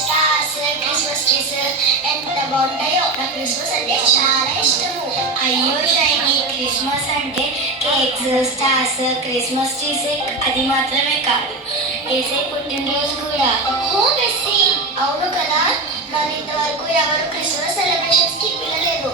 Stars, Christmas trees ఎంత బాగుంటాయో. నాకు క్రిస్మస్ అంటే చాలా ఇష్టము. అయ్యో షైనీ, క్రిస్మస్ అంటే కేక్స్, స్టార్స్, క్రిస్మస్ ట్రీస్ అది మాత్రమే కాదు, ఏసై పుట్టినరోజు కూడా. ఓ మెస్సీ, అవును కదా. మరి ఇంతవరకు ఎవరు క్రిస్మస్ సెలబ్రేషన్స్ కి వెళ్ళలేదు.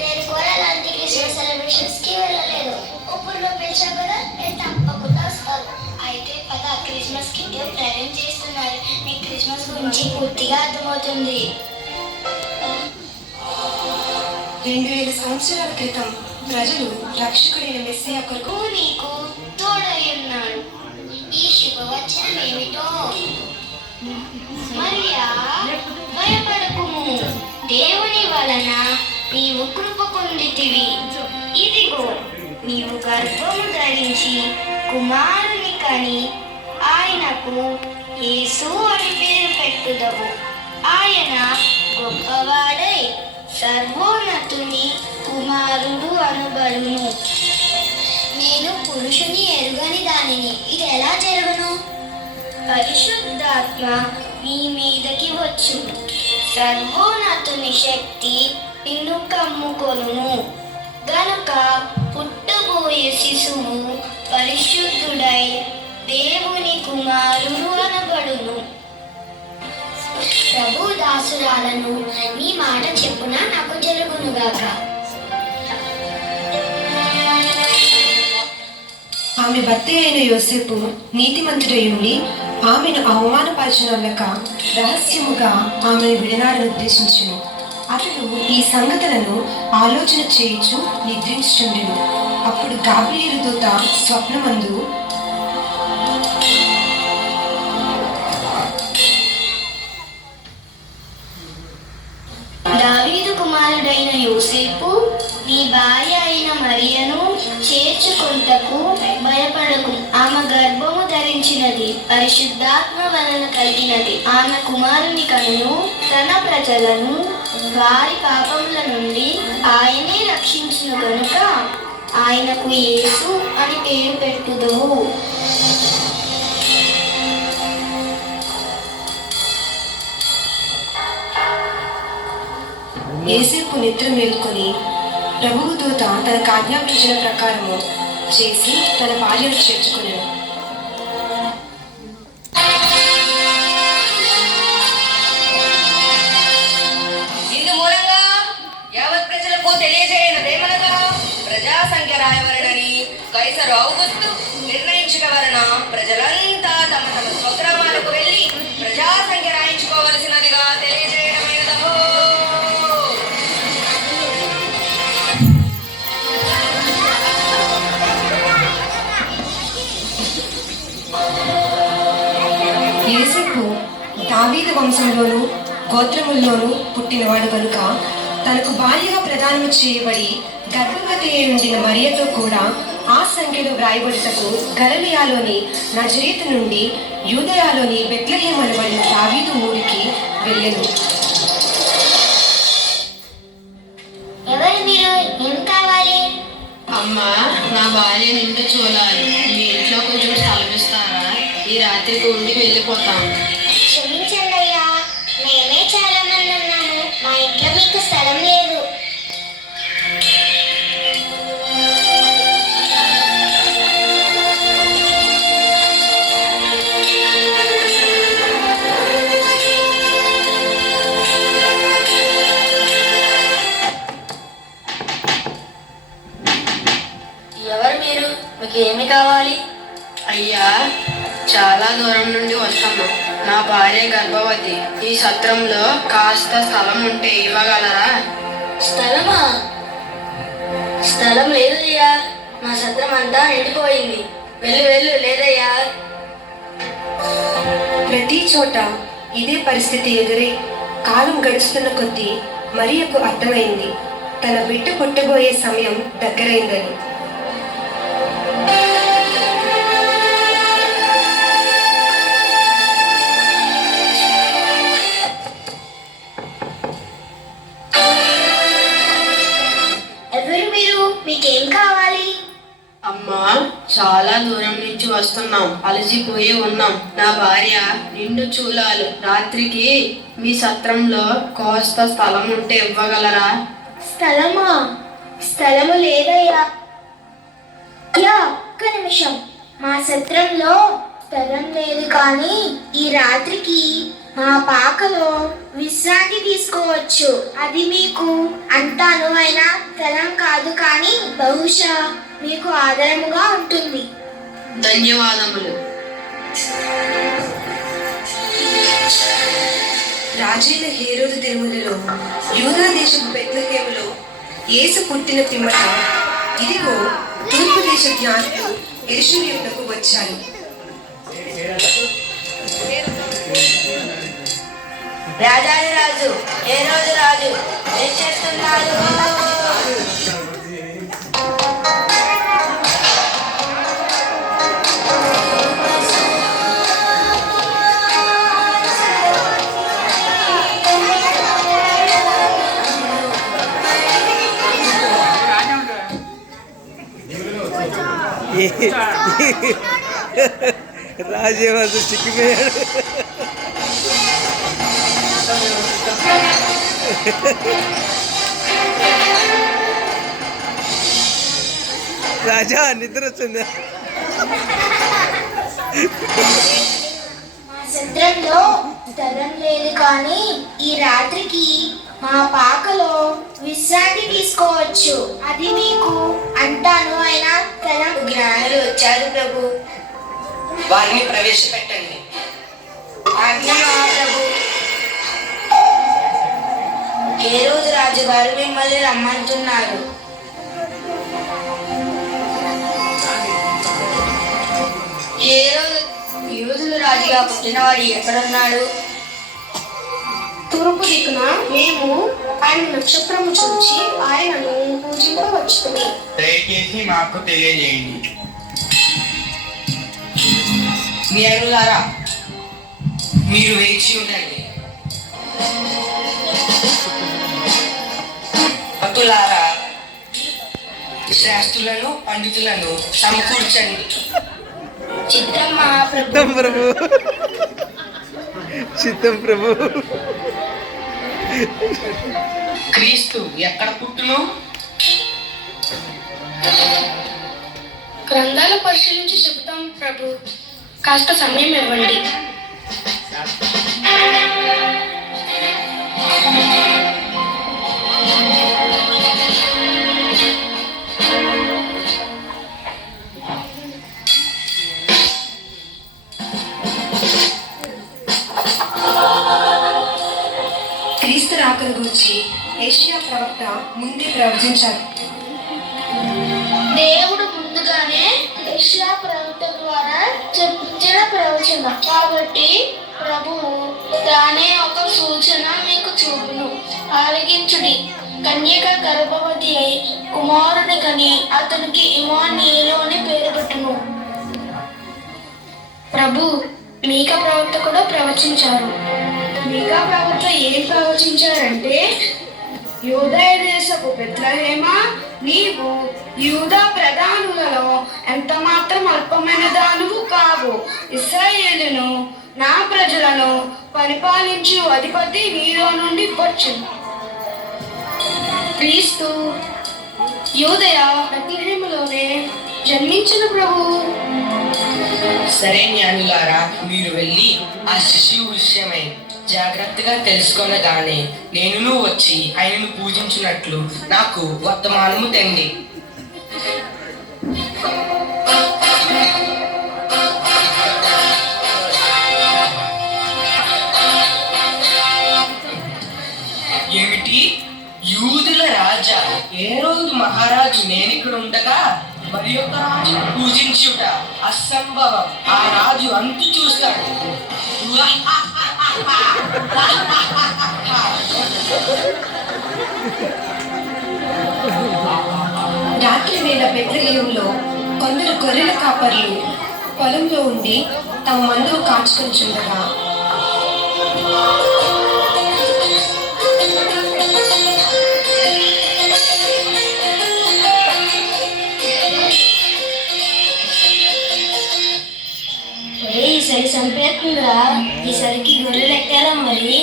నేను కూడా అలాంటి క్రిస్మస్ సెలబ్రేషన్స్ కి వెళ్ళలేదు. ఇప్పుడు నువ్వు పిలిచావు కదా, నేను తప్పకుండా వస్తాను. అయితే పద, క్రిస్మస్ కి ప్లానింగ్ చేస్తున్నారు. మీకు క్రిస్మస్ గురించి పూర్తిగా అర్థమవుతుంది. 2000 సంవత్సరాల క్రితం ప్రజలు రక్షకుడైన మెస్సియా కొరకు నీకు తోడై ఉన్నాడు. ఈ శుభవచనం ఏమిటో? మరియా, భయపడకుము, దేవుని వలన నీవు కృప పొందితివి. ఇదిగో, నీవు గర్భము ధరించి కుమారుని కని ఆయనకు యేసు అని పేరు పెట్టుదవు. ఆయన గొప్పవాడై సర్వోన్నతుని కుమారుడు అనబడును. నేను పురుషుని ఎరుగని దానిని, ఇది ఎలా జరుగును? పరిశుద్ధాత్మ నీ మీదకి వచ్చు, సర్వోన్నతుని శక్తి నిన్ను కమ్ముకొనును. గనుక పుట్టబోయే శిశువు పరిశుద్ధుడై దేవుని కుమారుడు అనబడును. ప్రభు దాసురాలను నీ మాట చెప్పున నాకు జరుగునుగాక. ఆమె భర్త అయిన యోసేపు నీతిమంతుడయుండి ఆమెను అవమానపరచనొల్లక రహస్యముగా ఆమెను విడనాడని ఉద్దేశించును. అతడు ఈ సంగతులను ఆలోచన చేయించు నిద్రించుచుండెను. అప్పుడు గాబ్రియేలు దూత స్వప్నమందు, దావీదు కుమారుడైన యోసేపు, నీ భార్య అయిన మరియను చేర్చుకొనుటకు భయపడకు. ఆమె గర్భము ధరించినది పరిశుద్ధాత్మ వలన కలిగినది. ఆమె కుమారుని కనును. తన ప్రజలను వారి పాపముల నుండి ఆయనే రక్షించును గనుక ఆయనకు యేసు అని పేరు పెట్టుదువు. యోసేపు నిద్ర మేల్కొని ప్రభువు దూత తనకు ఆజ్ఞాపించిన ప్రకారము చేసి తన భార్యను చేర్చుకున్నాడు. ఇందు మూలంగా యావత్ ప్రజలకు తెలియజేయనదేమనగా, ప్రజా సంఖ్య రాయవలనని కైసరు ఔగుస్తు నిర్ణయించట వలన ప్రజలంతా తమ తమ స్వగ్రామాలకు వెళ్ళి ప్రజా సంఖ్య రాయించుకోవలసినదిగా తెలియజేయడమైనదో. యోసేపు దావీదు వంశంలోను గోత్రముల్లోనూ పుట్టినవాడు కనుక తనకు భార్యగా ప్రదానము చేయబడి గర్భవతి అయి ఉండిన మరియతో కూడా ఆ సంఖ్యలో వ్రాయబడుటకు గలిలయలోని నజరేతు నుండి యూదయలోని బెత్లెహేము అనబడిన దావీదు ఊరికి వెళ్ళెను. ఎవరు మీరు? ఏం కావాలి? అమ్మా, నా భార్య నిండు చూడాలి. మీ ఇంట్లో కొంచెం స్థలమిస్తారా? ఈ రాత్రికి ఉండి వెళ్ళిపోతాను. క్షమించండి అయ్యా, మేమే చాలా మంది ఉన్నాము. మా ఇంట్లో మీకు స్థలం లేదు. ఎవరు మీరు? మీకు ఏమి కావాలి? అయ్యా, చాలా దూరం నుండి వస్తున్నాం. నా భార్య గర్భవతి. ఈ సత్రంలో కాస్త స్థలం ఉంటే ఇవ్వగలరా? స్థలమా? స్థలం లేదయ్యా, మా సత్రం అంతా నిండిపోయింది. వెళ్ళు లేదయ్యా. ప్రతి చోట ఇదే పరిస్థితి ఎదురై కాలం గడుస్తున్న కొద్దీ మరియకు అర్థమైంది తన బిడ్డ పుట్టబోయే సమయం దగ్గరైందని. ఎవరు మీరు? మీకేం కావాలి? అమ్మా, చాలా దూరం నుంచి వస్తున్నాం. వస్తున్నాం, అలసిపోయి ఉన్నాం. నా భార్య నిండు చూలాలు. రాత్రికి మీ సత్రంలో కోస్త స్థలం ఉంటే ఇవ్వగలరా? స్థలమా? స్థలము లేదయ్యా. ఒక్క నిమిషం. మా సత్రంలో స్థలం లేదు, కానీ ఈ రాత్రికి మా పాకలో విశ్రాంతి తీసుకోవచ్చు. అది మీకు అంత అనువైన స్థలం కాదు, కానీ బహుశా మీకు ఆధారముగా ఉంటుంది. ధన్యవాదములు. రాజైన హేరోదు దినములలో యూదా దేశపు బెత్లెహేములో యేసు పుట్టిన పిమ్మట ఇదిగో తూర్పు దేశ జ్ఞానులు యెరూషలేమునకు వచ్చారు. రాజాది రాజు హేరోదు రాజు ఏం చేస్తున్నాడు? రాజేవాసు చిక్కిపోయాడు. రాజా నిద్ర వచ్చిందా? మా సత్రంలో స్థలం లేదు, కానీ ఈ రాత్రికి మా పాకలో విశ్రాంతి తీసుకోవచ్చు. అది మీకు అంత అనువైన స్థలం. జ్ఞానులు వచ్చారు ప్రభు. వారిని ప్రవేశపెట్టండి. ఆజ్ఞ ప్రభు. హేరోదు రాజు గారు మిమ్మల్ని రమ్మంటున్నారు. హేరోదు యూదుల రాజుగా పుట్టినవాడు ఎక్కడున్నాడు? తూర్పు దిక్కున మేము ఆయన నక్షత్రము చూచి ఆయనను పూజింపవచ్చుకుని. దయచేసి మాకు తెలియజేయండి. న్యాయులారా, మీరు వేచి ఉండండి. భక్తులారా, శాస్త్రులను పండితులను సమకూర్చండి. చిత్తం మహాప్రభు. చిత్తం ప్రభు, చిత్తం ప్రభు. క్రీస్తు ఎక్కడ పుట్టును? గ్రంథాలు పరిశీలించి చెబుతాం ప్రభు. కాస్త సమయం ఇవ్వండి. క్రీస్తు రాకను గురించి యెషయా ప్రవక్త ముందే ప్రవచించారు. దేవుడు ముందుగానే యెషయా ప్రవక్త ద్వారా చెప్పించిన ప్రవచన కాబట్టి ప్రభువు తానే ఒక సూచన మీకు చూపును. ఆలకించుడి. కన్యక గర్భవతి అయి కుమారుని కని అతనికి ఇమానుయేలు అని పేరు పెట్టును. ప్రభు మీకా ప్రవక్త కూడా ప్రవచించారు. మీకా ప్రవక్త ఏం ప్రవచించారంటే, యూదయ దేశపు బెత్లెహేమా, నీవు యూదా ప్రధానులలో ఎంత మాత్రం అల్పమైన దానువు కావు. ఇశ్రాయేలును నా ప్రజలను పరిపాలించు అధిపతి నీలో నుండి వచ్చును. క్రీస్తు యూదయ బెత్లెహేములోనే జన్మించిన ప్రభు. సరే జ్ఞానులారా, మీరు వెళ్ళి ఆ శిశువు విషయమై జాగ్రత్తగా తెలుసుకొనగానే నేను వచ్చి ఆయనను పూజించినట్లు నాకు వర్తమానము తెండి. ఏమిటి? యూదుల రాజా హేరోదు మహారాజు నేనిక్కడ ఉండగా మరి ఒక రాజు పూజించుట అసంభవం. ఆ రాజు అంతు చూస్తాడు. రాత్రి వేళ బెత్లెహేములో కొందరు గొర్రెల కాపర్లు పొలంలో ఉండి తమ మందులు కాచుకొనిచుండగా ఈసరికి గొర్రెలు ఎక్కారా మరి?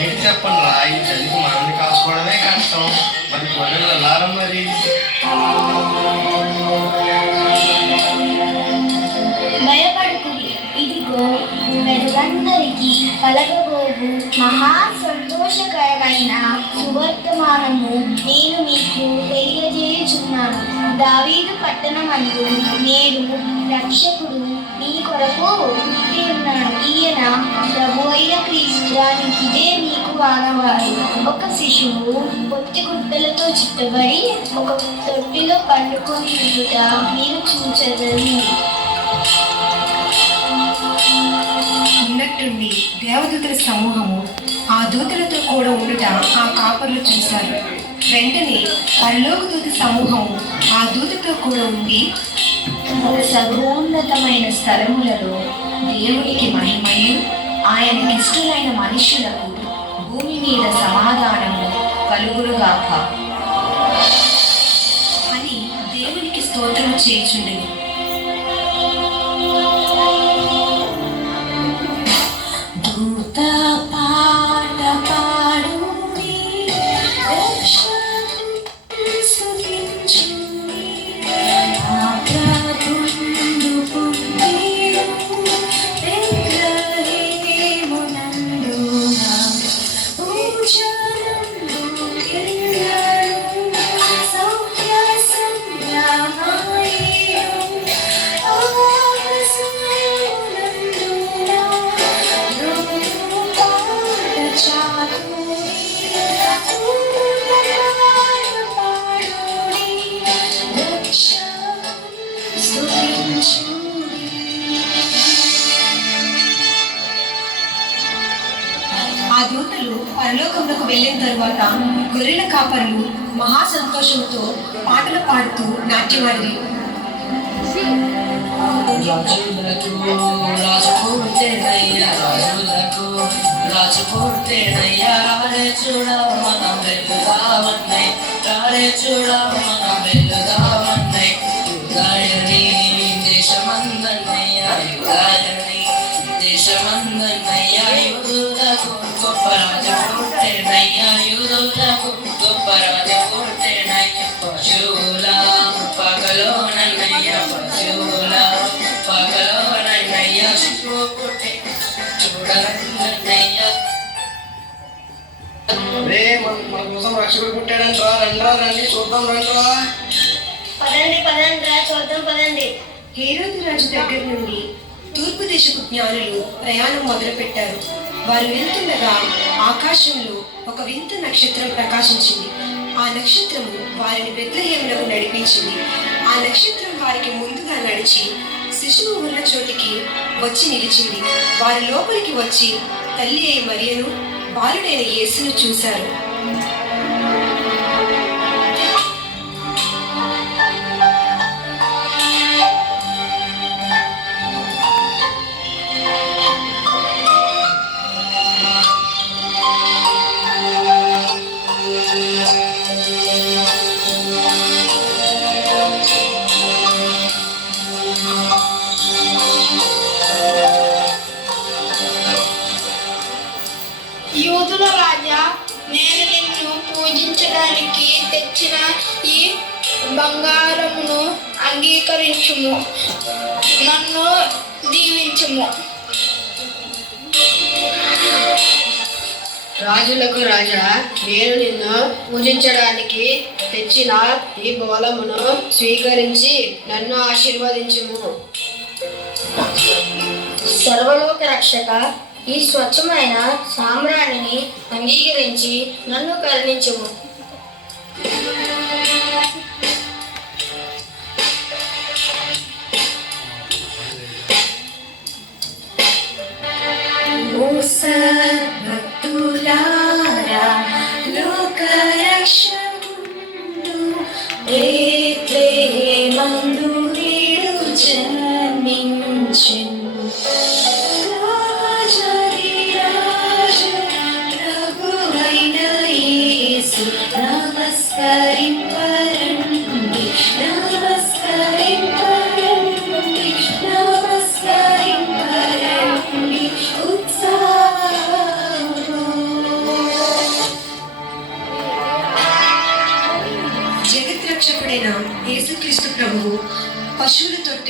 ఏంటి చెప్పండి రా, ఈ చలికి మనల్ని కాసుకోవడమే కష్టం, మరి గొర్రెలు వెళ్ళారా మరి? భయపడకు, ఇదిగో ప్రజలందరికీ కలగబోవు మహా సంతోషకరమైన సువర్తమానము నేను మీకు తెలియజేయుచున్నాను. దావీదు పట్టణమందు నేడు రక్షకుడు నీ కొరకు పుట్టి ఉన్నాడు. ఈయన ప్రభు అయిన క్రీస్తు. దానికి ఇదే మీకు ఆనవాడు. ఒక శిశువు పొత్తి గుడ్డలతో చుట్టబడి ఒక తొట్టిలో పండుకొని ఉండుట మీరు చూచెదరు. ఉన్నట్టుండి దేవదూతల సమూహము ఆ దూతలతో కూడా ఉండుట ఆ కాపరులు చూశారు. వెంటనే పరలోక దూత సమూహము ఆ దూతతో కూడా ఉండి, సర్వోన్నతమైన స్థలములలో దేవునికి మహిమయు ఆయనకి ఇష్టమైన మనుషులకు భూమి మీద సమాధానము కలుగునుగాక అని దేవునికి స్తోత్రము చేయుచుండెను. దూత పాట పాడుడి, రక్షకుని స్తుతించుడి. నా ప్రభువును పుట్టెను బెత్లెహేమునందున. భూజనులు ఎల్లరూ సౌఖ్య సంభ్రమాయేను. ఆకాశమునందున పాట చాటుడి, పాడుడి, రక్షకుని స్తుతించుడి. ఆ దూతలు పరలోకములకు వెళ్ళిన తరువాత గొర్రెల కాపరులు మహా సంతోషంతో పాటలు పాడుతూ నాట్యమాడి, రాజులకు రాజుకుంటేనయ్యా, రాజులకు రాజుకుంటేనయ్యా, రారే చూడ మనం వెళ్దామన్నై, రారే చూడ మనం వెళ్దామన్నై. యుగాయని దేశమందన్నయ్యా, యుగాయని దేశమందన్నయ్యా, యూదులకు గొప్ప రాజు పుట్టెనయ్యా, యూదులకు గొప్ప రాజు పుట్టెనయ్యా. పశువుల పగలోనన్నయ్యా, పశువుల పగలోనన్నయ్యా, శిశువు పుట్టే చూడనన్నయ్యా. రే మన కోసం రక్షకుడు పుట్టాడంట, రండ్రా రండి చూద్దాం రండ్రా. పదండి పదండి రా చూద్దాం పదండి. హేరోదు రాజు దగ్గర నుండి తూర్పు దేశపు జ్ఞానులు ప్రయాణం మొదలుపెట్టారు. వారు వెళ్తుండగా ఆకాశంలో ఒక వింత నక్షత్రం ప్రకాశించింది. ఆ నక్షత్రము వారిని బెత్లెహేమునకు నడిపించింది. ఆ నక్షత్రం వారికి ముందుగా నడిచి శిశువు ఉన్న చోటికి వచ్చి నిలిచింది. వారి లోపలికి వచ్చి తల్లి అయి మరియను బాలుడైన యేసును చూశారు. యూదుల రాజా, నేను నిన్ను పూజించడానికి తెచ్చిన ఈ బంగారమును అంగీకరించుము, నన్ను దీవించుము. రాజులకు రాజా, నేను నిన్ను పూజించడానికి తెచ్చిన ఈ బోలమును స్వీకరించి నన్ను ఆశీర్వదించుము. సర్వలోక రక్షక, ఈ స్వచ్ఛమైన సామ్రాణిని అంగీకరించి నన్ను కరుణించుము. భక్తులారా, లోకరక్షకుడు బెత్లెహేమందు నేడు జన్మించెను. రాజాధిరాజు ప్రభువైన యేసు, నమస్కరింపరండి, నమస్కరింపరండి, నమస్కరింపరండి.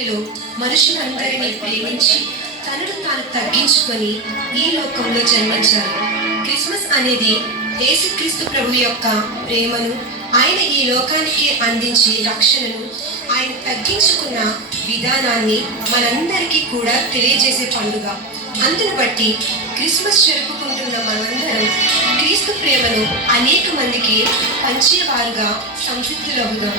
భూమిలో మనుషులందరినీ ప్రేమించి తనను తాను తగ్గించుకొని ఈ లోకంలో జన్మించారు. క్రిస్మస్ అనేది యేసుక్రీస్తు ప్రభు యొక్క ప్రేమను, ఆయన ఈ లోకానికి అందించే రక్షణను, ఆయన తగ్గించుకున్న విధానాన్ని మనందరికీ కూడా తెలియజేసే పండుగ. అందును బట్టి క్రిస్మస్ జరుపుకుంటున్న మనందరం క్రీస్తు ప్రేమను అనేక మందికి పంచేవారుగా సంసిద్ధులవుదాం.